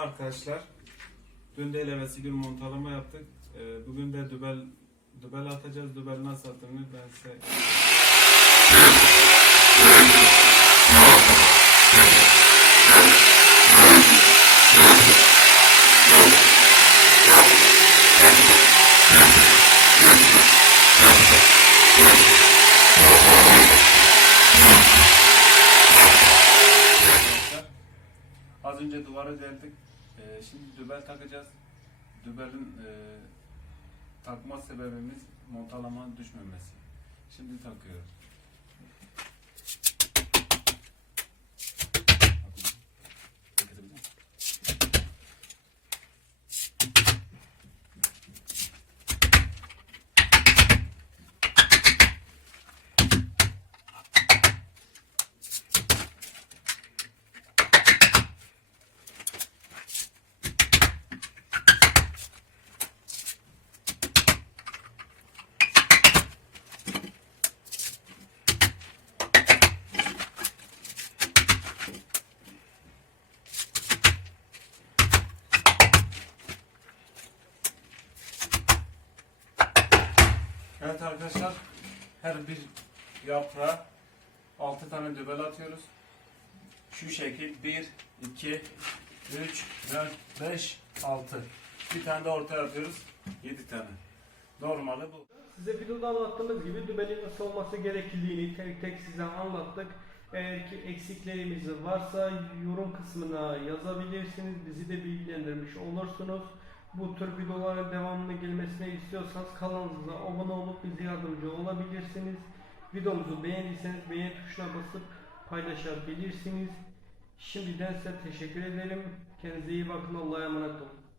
arkadaşlar. Dün de elevesi gün montalama yaptık. Ee, bugün de dübel dübel atacağız. Dübel nasıl attığını ben size. Az önce duvara deldik. Ee, şimdi dübel takacağız. Dübelin e, takma sebebimiz montalamanın düşmemesi. Şimdi takıyoruz. Evet arkadaşlar her bir yaprağa 6 tane dübel atıyoruz. Şu şekil 1, 2, 3, 4, 5, 6. Bir tane de ortaya atıyoruz. 7 tane. Normali bu. Size videoda anlattığımız gibi dübenin nasıl olması gerektiğini tek tek size anlattık. Eğer ki eksiklerimiz varsa yorum kısmına yazabilirsiniz. Bizi de bilgilendirmiş olursunuz. Bu tür videoların devamlı gelmesini istiyorsanız kanalımıza abone olup bize yardımcı olabilirsiniz. Videomuzu beğendiyseniz beğen tuşuna basıp paylaşabilirsiniz. Şimdiden size teşekkür ederim. Kendinize iyi bakın. Allah'a emanet olun.